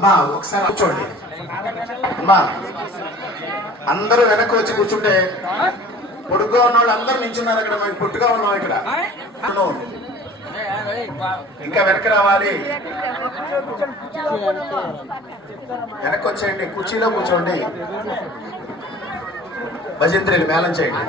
అమ్మా ఒకసారి కూర్చోండి అమ్మా. అందరూ వెనక్కి వచ్చి కూర్చుంటే పొడుగ్గా ఉన్న వాళ్ళు అందరూ నించున్నారు అక్కడ. మేము పొట్టుగా ఉన్నాం ఇక్కడ. ఇంకా వెనక్కి రావాలి. వెనక్కి వచ్చేయండి, కుర్చీలో కూర్చోండి. భజంత్రీలు మేళం చేయండి.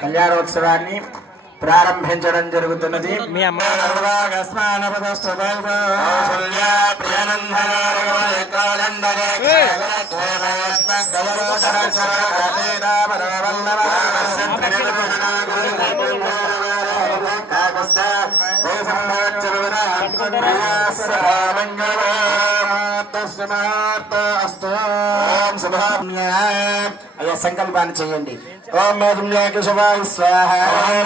కళ్యాణోత్సవాన్ని ప్రారంభించడం జరుగుతున్నది. మీ అమ్మ అయ్యా సంకల్పాన్ని చేయండి. ఓం కేశవాయ స్వాహ,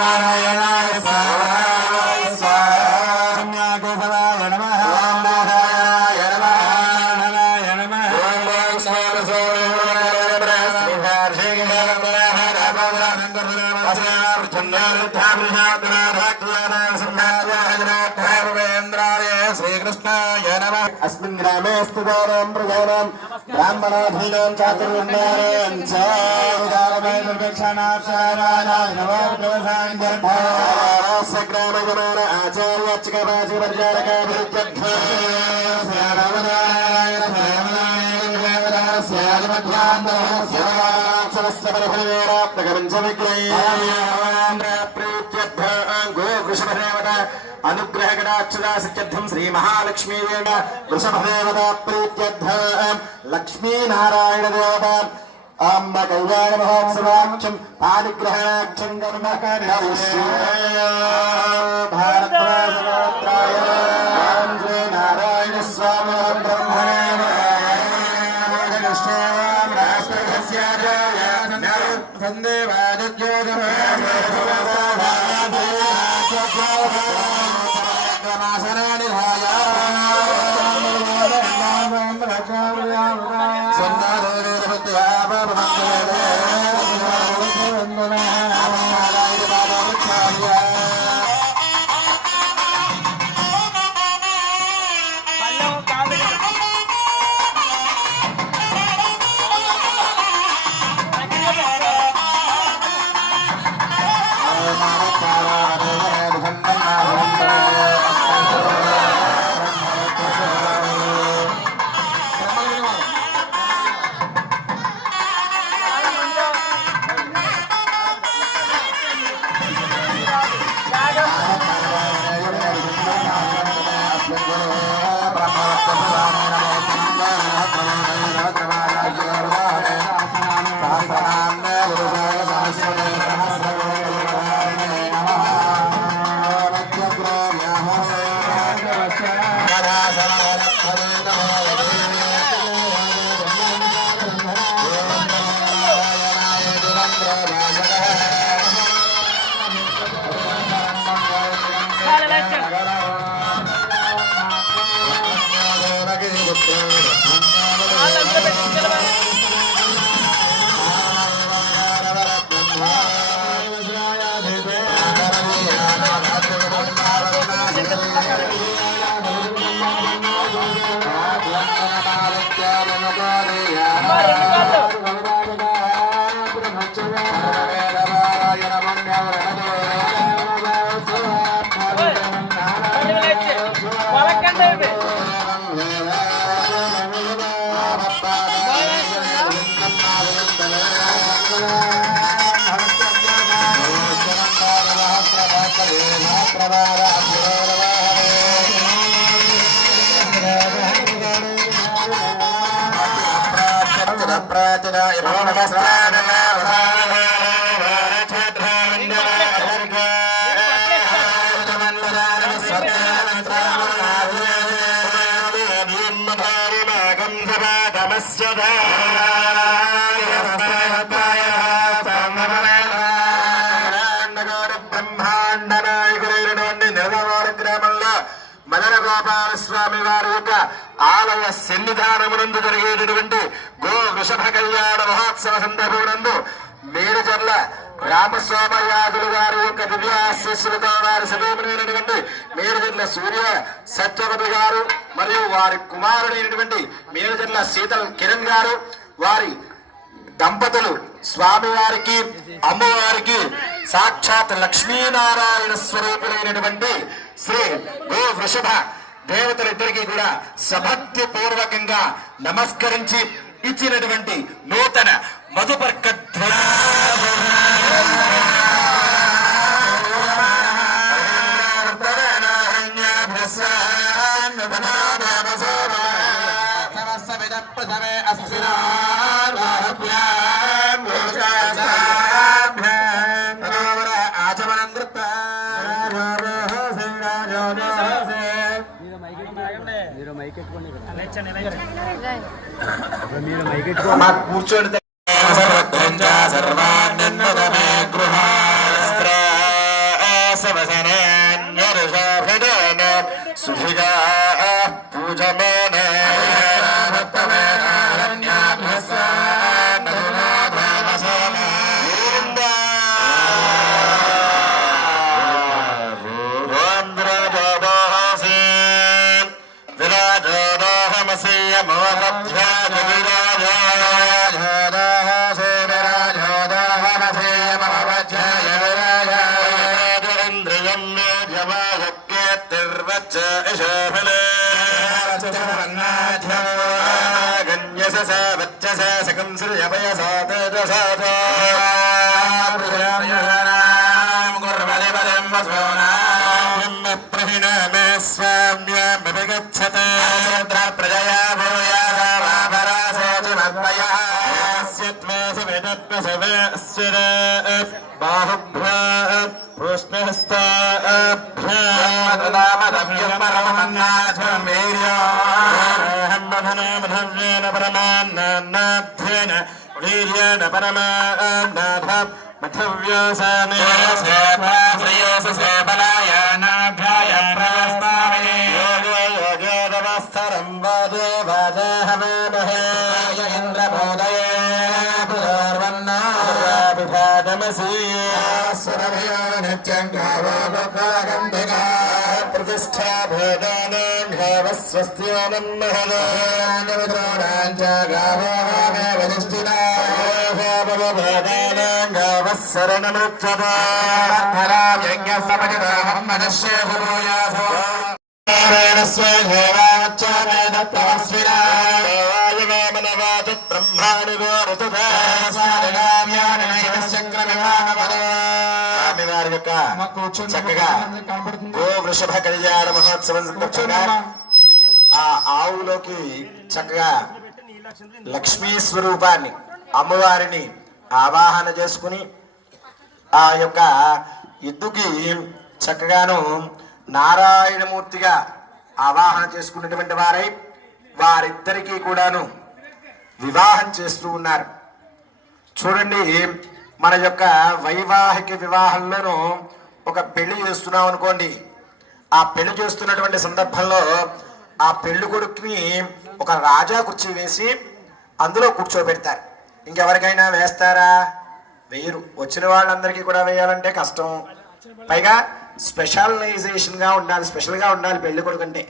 నారాయణాయ కేశవాయ నమః, నారాయణాయ నమః. శ్రీకృష్ణాయ నమః. అస్మిన్ గ్రామే స్థితానాం ప్రజానాం బ్రాహ్మణాధీనాం చాతుర్వర్ణానాం చ ఉదారమే నిర్విక్షణాక్షరాయ నమః. గ్రామగమన ఆచార్యర్చకవాచి పరిచారకాభిత్యర్థ అనుగ్రహగణాక్షరాసిత్యర్థం శ్రీ మహాలక్ష్మీ వృషభదేవత ప్రీత్యర్థ లక్ష్మీనారాయణ దేవత అంబ కళ్యాణ మహోత్సవాక్షం పారిగ్రహణాక్షం కర్మకరాయ భారద్వాజగోత్రాయ శ్రీ నారాయణ స్వామి బ్రహ్మణే బ్రహ్మాండ నాయకుడైనటువంటి నిర్మవాడ గ్రామంలో మదన గోపాల స్వామి వారి యొక్క ఆలయ సన్నిధానమునందు జరిగేటటువంటి గో వృషభ కళ్యాణ మహోత్సవ సందర్భమునందు మేరుజర్ల రామస్వామయాదులు గారి యొక్క దివ్యాశీస్సులతో వారి సమయమైనటువంటి మేరుజర్ల సూర్య సత్యవతి గారు మరియు వారి కుమారుడైనటువంటి మేరుజర్ల శీతల్ కిరణ్ గారు వారి దంపతులు స్వామివారికి అమ్మవారికి సాక్షాత్ లక్ష్మీనారాయణ స్వరూపులైనటువంటి శ్రీ గో వృషభ దేవతలిద్దరికీ కూడా సభక్తి పూర్వకంగా నమస్కరించి ఇచ్చినటువంటి నూతన మధుపర్క కూర్చోండి సుధిగా పూజమేన प्रतिष्ठा स्वस्त्योनं చక్కగా గో వృషభ కళ్యాణ మహోత్సవం సందర్భంగా ఆ ఆవులోకి చక్కగా లక్ష్మీ స్వరూపాన్ని అమ్మవారిని ఆవాహన చేసుకుని ఆ యొక్క ఎద్దుకి చక్కగాను నారాయణమూర్తిగా ఆవాహన చేసుకున్నటువంటి వారై వారిద్దరికీ కూడాను వివాహం చేస్తూ ఉన్నారు. చూడండి, మన యొక్క వైవాహిక వివాహంలోనూ ఒక పెళ్లి చేస్తున్నాం అనుకోండి, ఆ పెళ్లి చేస్తున్నటువంటి సందర్భంలో ఆ పెళ్లి కొడుకుని ఒక రాజా కుర్చీ వేసి అందులో కూర్చోబెడతారు. ఇంకెవరికైనా వేస్తారా? వేయరు. వచ్చిన వాళ్ళందరికీ కూడా వేయాలంటే కష్టం. పైగా స్పెషలైజేషన్గా ఉండాలి, స్పెషల్గా ఉండాలి పెళ్లి కొడుకు అంటే.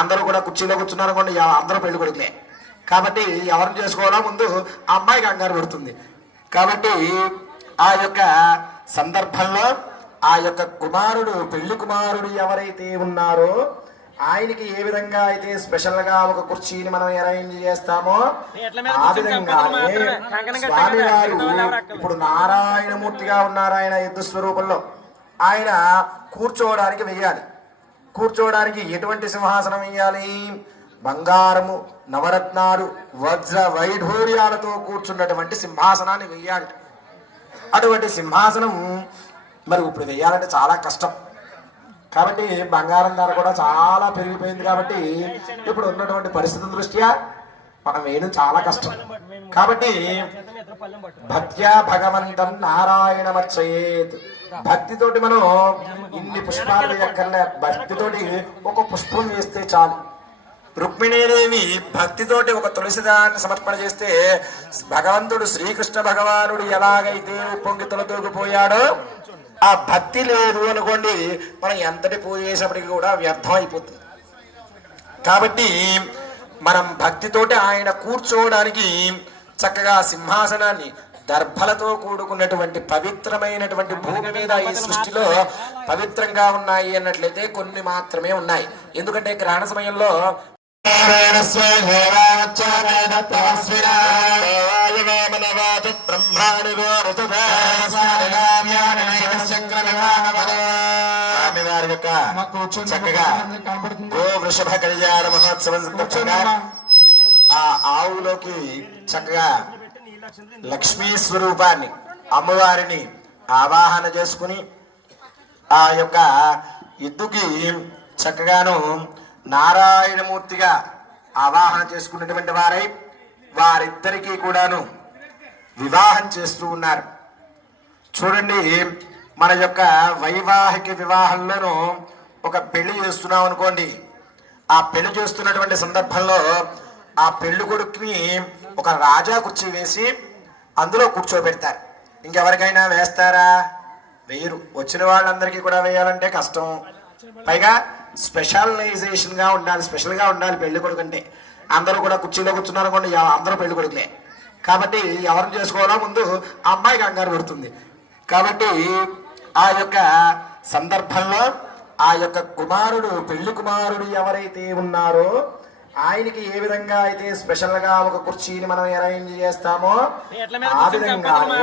అందరూ కూడా కుర్చీలో కూర్చున్నారు అనుకోండి, అందరూ పెళ్లి కొడుకులే. కాబట్టి ఎవరిని చేసుకోవాలో ముందు ఆ అమ్మాయి కంగారు పడుతుంది. కాబట్టి ఆ యొక్క సందర్భంలో ఆ యొక్క కుమారుడు, పెళ్లి కుమారుడు ఎవరైతే ఉన్నారో ఆయనకి ఏ విధంగా అయితే స్పెషల్ గా ఒక కుర్చీని మనం అరేంజ్ చేస్తామో ఆ విధంగానే స్వామివారు ఇప్పుడు నారాయణమూర్తిగా ఉన్నారు. ఆయన యుద్ధ స్వరూపంలో ఆయన కూర్చోవడానికి వెయ్యాలి. కూర్చోవడానికి ఎటువంటి సింహాసనం వేయాలి? బంగారము నవరత్నాలు వజ్ర వైఢూర్యాలతో కూర్చున్నటువంటి సింహాసనాన్ని వెయ్యాలి. అటువంటి సింహాసనం మరి ఇప్పుడు వెయ్యాలంటే చాలా కష్టం. కాబట్టి బంగారం ధర కూడా చాలా పెరిగిపోయింది. కాబట్టి ఇప్పుడు ఉన్నటువంటి పరిస్థితుల దృష్ట్యా మనం వేయడం చాలా కష్టం. కాబట్టి భక్త్యా భగవంతం నారాయణమర్చయేత్. భక్తితోటి మనం ఇన్ని పుష్పాలు వేయక్కర్లే, భక్తితోటి ఒక పుష్పం వేస్తే చాలు. రుక్మిణీదేవి భక్తితోటి ఒక తులసిదాన్ని సమర్పణ చేస్తే భగవంతుడు శ్రీకృష్ణ భగవానుడు ఎలాగైతే పొంగి తొలతూగిపోయాడో, ఆ భక్తి లేదు అనుకోండి మనం ఎంతటి పూజ చేసేప్పటికీ కూడా వ్యర్థం అయిపోతుంది. కాబట్టి మనం భక్తితోటి ఆయన కూర్చోవడానికి చక్కగా సింహాసనాన్ని దర్భలతో కూడుకున్నటువంటి పవిత్రమైనటువంటి భూమి మీద ఈ సృష్టిలో పవిత్రంగా ఉన్నాయి అన్నట్లయితే కొన్ని మాత్రమే ఉన్నాయి. ఎందుకంటే గ్రహణ సమయంలో చక్కగా గో వృషభ కళ్యాణ మహోత్సవం సందర్భంగా ఆ ఆవులోకి చక్కగా లక్ష్మీ స్వరూపాన్ని అమ్మవారిని ఆవాహన చేసుకుని ఆ యొక్క ఎద్దుకి చక్కగాను నారాయణమూర్తిగా ఆవాహన చేసుకున్నటువంటి వారై వారిద్దరికీ కూడాను వివాహం చేస్తూ ఉన్నారు. చూడండి, మన యొక్క వైవాహిక వివాహంలోనూ ఒక పెళ్లి చేస్తున్నాం అనుకోండి, ఆ పెళ్లి చేస్తున్నటువంటి సందర్భంలో ఆ పెళ్లి కొడుకుని ఒక రాజా కుర్చీ వేసి అందులో కూర్చోబెడతారు. ఇంకెవరికైనా వేస్తారా? వేయరు. వచ్చిన వాళ్ళందరికీ కూడా వేయాలంటే కష్టం. పైగా స్పెషలైజేషన్గా ఉండాలి, స్పెషల్గా ఉండాలి పెళ్లి కొడుకు అంటే. అందరూ కూడా కుర్చీలో కూర్చున్నారు అనుకోండి, అందరూ పెళ్లి కొడుకులే. కాబట్టి ఎవరిని చేసుకోవాలో ముందు ఆ అమ్మాయి కంగారు పడుతుంది. కాబట్టి ఆ యొక్క సందర్భంలో ఆ యొక్క కుమారుడు, పెళ్లి కుమారుడు ఎవరైతే ఉన్నారో ఆయనకి ఏ విధంగా అయితే స్పెషల్ గా ఒక కుర్చీని మనం అరేంజ్ చేస్తామో ఆ విధంగానే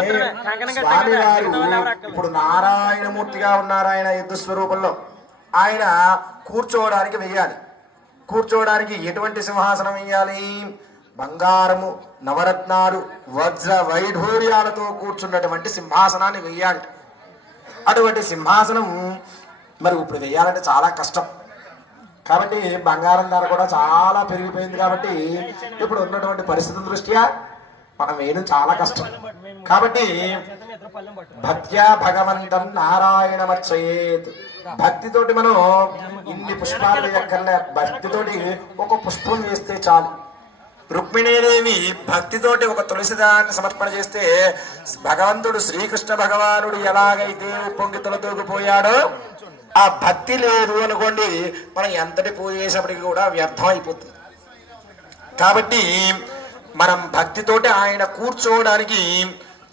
స్వామివారు ఇప్పుడు నారాయణమూర్తిగా ఉన్నారు. ఆయన యుద్ధ స్వరూపంలో ఆయన కూర్చోవడానికి వెయ్యాలి. కూర్చోవడానికి ఎటువంటి సింహాసనం వేయాలి? బంగారము నవరత్నాలు వజ్ర వైఢూర్యాలతో కూర్చున్నటువంటి సింహాసనాన్ని వెయ్యాలి. అటువంటి సింహాసనం మరి ఇప్పుడు వెయ్యాలంటే చాలా కష్టం. కాబట్టి బంగారం ధర కూడా చాలా పెరిగిపోయింది. కాబట్టి ఇప్పుడు ఉన్నటువంటి పరిస్థితుల దృష్ట్యా మనం వేయడం చాలా కష్టం. కాబట్టి భక్త్యా భగవంతం నారాయణమర్చయేత్. భక్తితోటి మనం ఇన్ని పుష్పాలు వేయక్కర్లే, భక్తితోటి ఒక పుష్పం వేస్తే చాలు. రుక్మిణీదేవి భక్తితోటి ఒక తులసిదాన్ని సమర్పణ చేస్తే భగవంతుడు శ్రీకృష్ణ భగవానుడు ఎలాగైతే పొంగి తొలతూగిపోయాడో, ఆ భక్తి లేదు అనుకోండి మనం ఎంతటి పూజ చేసేప్పటికీ కూడా వ్యర్థం అయిపోతుంది. కాబట్టి మనం భక్తితోటి ఆయన కూర్చోవడానికి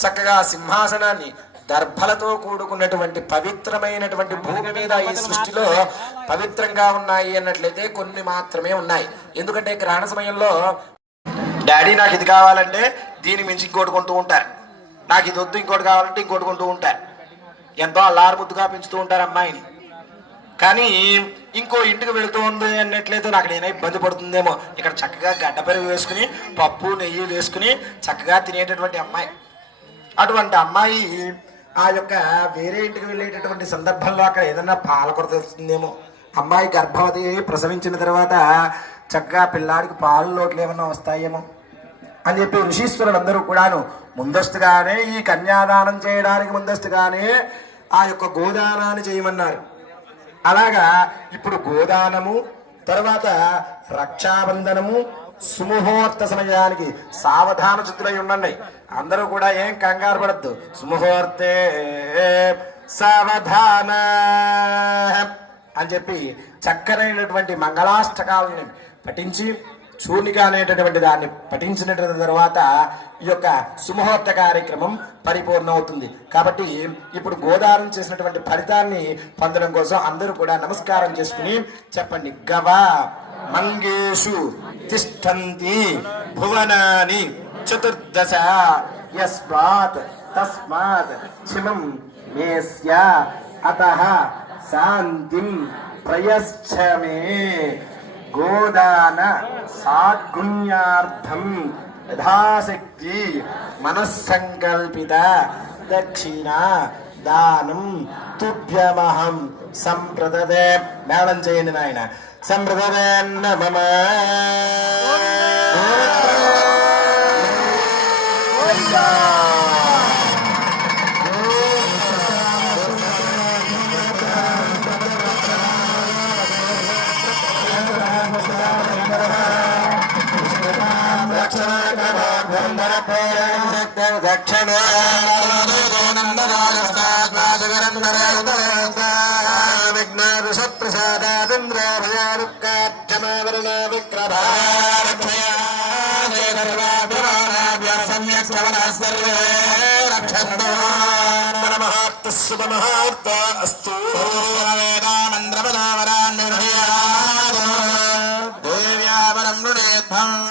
చక్కగా సింహాసనాన్ని దర్భలతో కూడుకున్నటువంటి పవిత్రమైనటువంటి భూమి మీద ఈ సృష్టిలో పవిత్రంగా ఉన్నాయి అన్నట్లయితే కొన్ని మాత్రమే ఉన్నాయి. ఎందుకంటే గ్రహణ సమయంలో డాడీ నాకు ఇది కావాలంటే దీని మించి ఇంకోటి కొంటూ ఉంటారు, నాకు ఇది వద్దు ఇంకోటి కావాలంటే ఇంకోటి కొంటూ ఉంటారు. ఎంతో అల్లారు ముద్దుగా పెంచుతూ ఉంటారు అమ్మాయిని. కానీ ఇంకో ఇంటికి వెళుతుంది అన్నట్లయితే నాకు నేనే ఇబ్బంది పడుతుందేమో. ఇక్కడ చక్కగా గడ్డ పెరుగు వేసుకుని పప్పు నెయ్యి వేసుకుని చక్కగా తినేటటువంటి అమ్మాయి. అటువంటి అమ్మాయి ఆ యొక్క వేరే ఇంటికి వెళ్ళేటటువంటి సందర్భంలో అక్కడ ఏదన్నా పాల కొరత వస్తుందేమో. అమ్మాయి గర్భవతి ప్రసవించిన తర్వాత చక్కగా పిల్లాడికి పాలు లోట్లు ఏమన్నా వస్తాయేమో అని చెప్పి ఋషీశ్వరులందరూ కూడాను ముందస్తుగానే ఈ కన్యాదానం చేయడానికి ముందస్తుగానే ఆ యొక్క గోదానాన్ని చేయమన్నారు. అలాగా ఇప్పుడు గోదానము తర్వాత రక్షాబంధనము సుముహూర్త సమయానికి సావధాన చిత్తులై ఉండండి. అందరూ కూడా ఏం కంగారు పడద్దు. సుముహూర్తే సావధాన అని చెప్పి చక్కనైనటువంటి మంగళాష్టకాలని పఠించి చూర్ణిక అనేటటువంటి దాన్ని పఠించిన తర్వాత ఈ యొక్క సుముహూర్త కార్యక్రమం పరిపూర్ణ అవుతుంది. కాబట్టి ఇప్పుడు గోదానం చేసినటువంటి ఫలితాన్ని పొందడం కోసం అందరూ కూడా నమస్కారం చేసుకుని చెప్పండి. గవ మంగేషు తిష్టంతి భువనాని చతుర్దశ యస్మాత్ తస్మాత్ క్షిమం మేస్య అతః శాంతిం ప్రయశ్చ మే. గోదాన సాద్గుణ్యార్థం యథాశక్తి మనస్సంకల్పిత దక్షిణ దానం తుభ్యమహం సంప్రదదే. మేళం చేయండి నాయన. సంప్రదదే నమః. దక్షిణ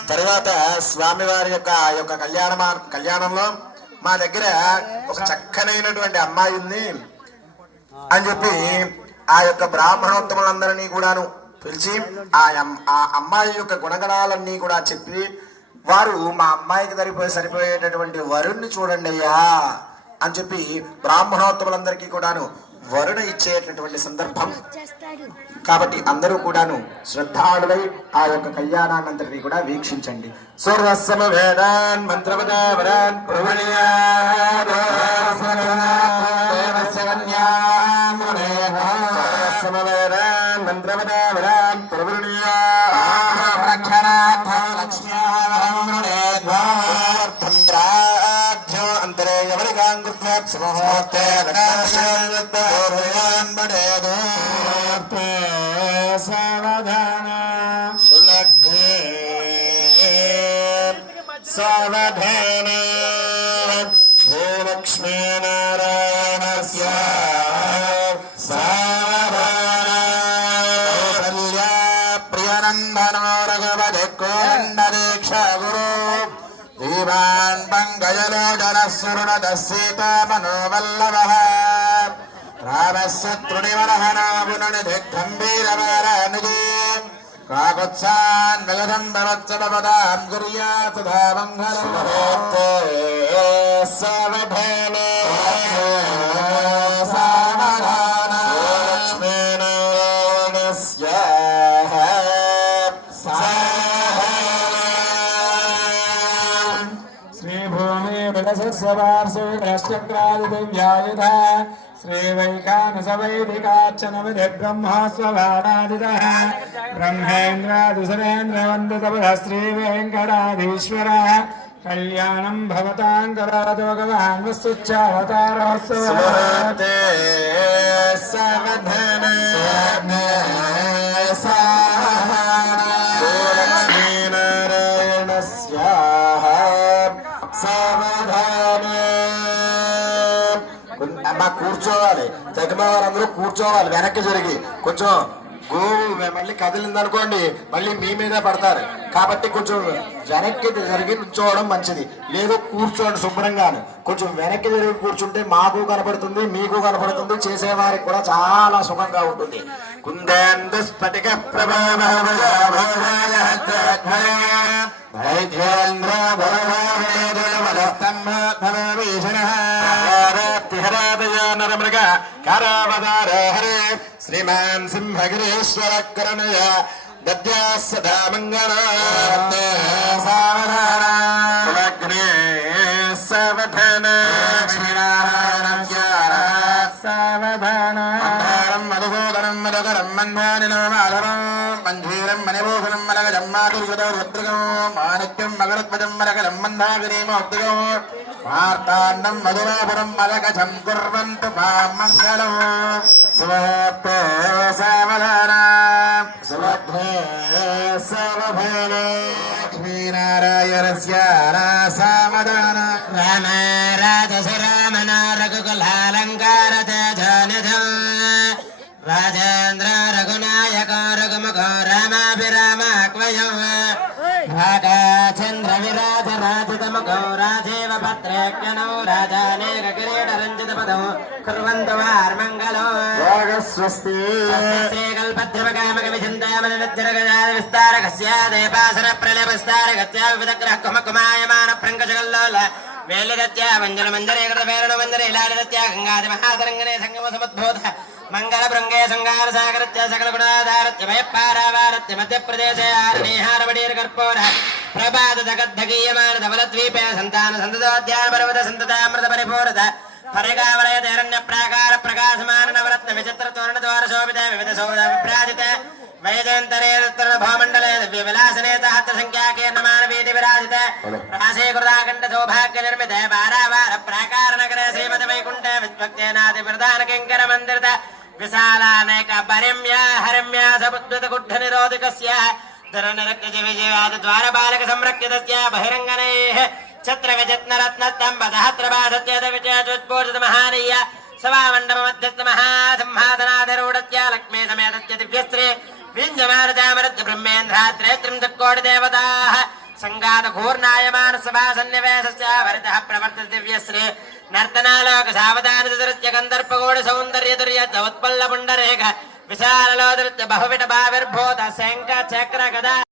తర్వాత స్వామివారి యొక్క కళ్యాణంలో మా దగ్గర ఒక చక్కనైనటువంటి అమ్మాయి ఉంది అని చెప్పి ఆ యొక్క బ్రాహ్మణోత్తములందరినీ కూడాను పిలిచి ఆ అమ్మాయి యొక్క గుణగణాలన్నీ కూడా చెప్పి వారు మా అమ్మాయికి సరిపోయేటటువంటి వరుణ్ణి చూడండి అయ్యా అని చెప్పి బ్రాహ్మణోత్తములందరికీ కూడాను వరుణ ఇచ్చేటటువంటి సందర్భం కాబట్టి అందరూ కూడాను శ్రద్ధాళులై ఆ యొక్క కళ్యాణాన్నంతటినీ కూడా వీక్షించండి. సూర్వస్సమ వేదాన్ మంత్రపదావరాన్ సావధాన సావధాన శ్రీలక్ష్మీ నారాయణస్య సావధాన కౌసల్యా ప్రియనందనో రఘుపతి కోదండదీక్ష గురు దీవాన్ పంకజలోచన సురుణత సీతా మనోవల్లభః రామశత్రునివరహనాభుననిధిగంభీరవారానుజీ కాకుత్సాన్ నగదం భవత్సపదాం కుర్యాత్ తథా మంగళం. సావధాన సావధాన లక్ష్మీనారాయణస్య శ్రీభూమి విలసస్వార్షక్రాదివ్యాయుధ శ్రీవైకానసవైదికార్చన విధి బ్రహ్మస్వభారాదితః బ్రహ్మేంద్రాదుసరేంద్రవందితపద శ్రీవేంకటాధీశ్వర కళ్యాణం భవతాం కరోతు భగవాన్ వస్తుచ్చావతారోత్సవ. సావధాన లక్ష్మీనారాయణస్య సావధాన. అమ్మా కూర్చోవాలి, తగిన వారందరూ కూర్చోవాలి. వెనక్కి జరిగి కొంచెం గోవు మళ్ళీ కదిలిందనుకోండి మళ్ళీ మీ మీదే పడతారు. కాబట్టి కొంచెం వెనక్కి జరిగి కూర్చోవడం మంచిది. లేదు కూర్చోండి శుభ్రంగాను. కొంచెం వెనక్కి జరిగి కూర్చుంటే మాకు కనపడుతుంది, మీకు కనపడుతుంది, చేసేవారికి కూడా చాలా సుఖంగా ఉంటుంది. కుందేందు స్ఫటిక నరమృగ కారావతార హరే శ్రీమాన్ సింహగిరీశ్వర కరుణయ దద్యా సదా మంగళాత్. సావధానే సావధాన సావధాన మధుసూదనం మధుకరం మన్మానినమాధరం మంజీరం మణిభూషణం మలగజం మాధుర్గదౌద్రగం మాణిక్యం మగరధ్వజం మలగజం మందాగిరీమోక్తిగం వార్తాండం మధురాపురం మలగజం కుర్వంతు మాం మంగళం. సువర్తే సావధాన సువర్ధే సావధాన లక్ష్మీనారాయణస్య సావధాన. రామ రాజశరామణ రఘుకులాలంకార తేజనిధం రాజేంద్ర రఘునాయక రఘుముఖ రామాభిరామాక్వయం चंद्र विराज राजतमगौ राजेव भद्रेक्यनौ राजानेक किरीट रंजित पदौ कुर्वन्तु वार्मङ्गलौ स्वस्ति श्रीकल्पद्रवकामकविचिन्तामनिर्जरगजाय विस्तारकस्य देपासर प्रलयविस्तारकस्य विविधग्रह कुमकुमायमान प्रङ्गजगल्लोल वेलिदत्य वञ्जनमञ्जरे कृतवेरणमञ्जरे इलालिदत्य गङ्गादि महातरङ्गने सङ्गमसमुद्भूत मङ्गलभृङ्गे शृङ्गारसागरत्य सकलगुणाधारत्य भयपारावारत्य मध्यप्रदेशे आरणेहारवडीर्कर्पूर प्रभात जगद्धगीयमान धवलद्वीपे सन्तान सन्ततोद्यान पर्वत सन्ततामृत परिपूरत फरिगावलयतेरण्य प्राकार प्रकाशमान नवरत्न विचित्र तोरण द्वार शोभित विविध सौध विभ्राजित वैजयन्तरे भामण्डले दिव्यविलासने सहस्र संख्याके नमान वीति विराजित राशे कृताकण्ठ सौभाग्य निर्मित बारावार प्राकार नगरे श्रीमद वैकुण्ठ विद्वक्तेनादि प्रधान किङ्कर मन्दिरत विशालानेक परिम्या हरम्या समुद्वत गुड्ढ निरोधकस्य धरणरक्त विजयाद द्वार बालक संरक्षितस्य बहिरङ्गनैः छत्र गजत्न रत्न स्तंभ सहस्रबाधत्य विजयोत्पूर्जित महानीय सभामण्डप मध्यस्थ महासिंहासनाधिरूढस्य लक्ष्मी समेतस्य दिव्यश्री विञ्जमानजामरद्य ब्रह्मेन्द्रात्रे त्रिंशत्कोटि देवताः संगात घूर्णायमान सभा सन्निवेशस्य वरितः प्रवर्तते दिव्यश्री नर्तनालोक सावधान दृश्य गन्धर्पगोड सौन्दर्य दुर्य उत्पल्ल पुण्डरेख विशालोदृत्य बहुविध भाविर्भूत शंख चक्र गदा